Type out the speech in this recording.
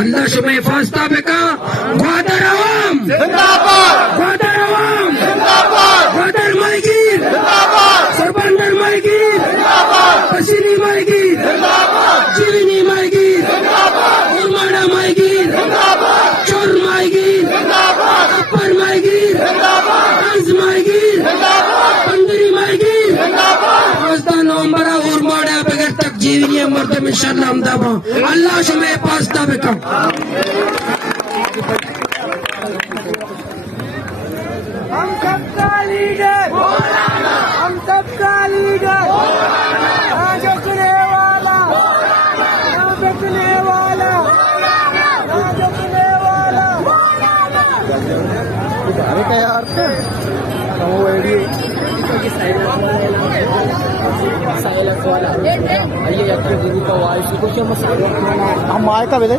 अल्लाह शुमे pasta बेका ग्वादर आवाम जिंदाबाद ग्वादर आवाम जिंदाबाद ग्वादर मालगीर जिंदाबाद सरबंदर मालगीर जिंदाबाद पसीनी मालगीर जिंदाबाद जीवनी मालगीर जिंदाबाद उर्माड़ा मालगीर जिंदाबाद चोर मालगीर जिंदाबाद अपर मालगीर जिंदाबाद अंज मालगीर जिंदाबाद पंदरी मालगीर जिंदाबाद 15 नवंबर उर्माड़ा बगैर तक जीवनी मर्दम इंशाल्लाह हमदाबा अल्लाह शुमे फास्ता बेका हम सबका लीडर हम सबका लीडर ना झुकने वाला ना झुकने वाला ना झुकने वाला अरे काय अर्थ Ayo ya, kita buka wajib. Kau cuma masalah. हम आए का बेटे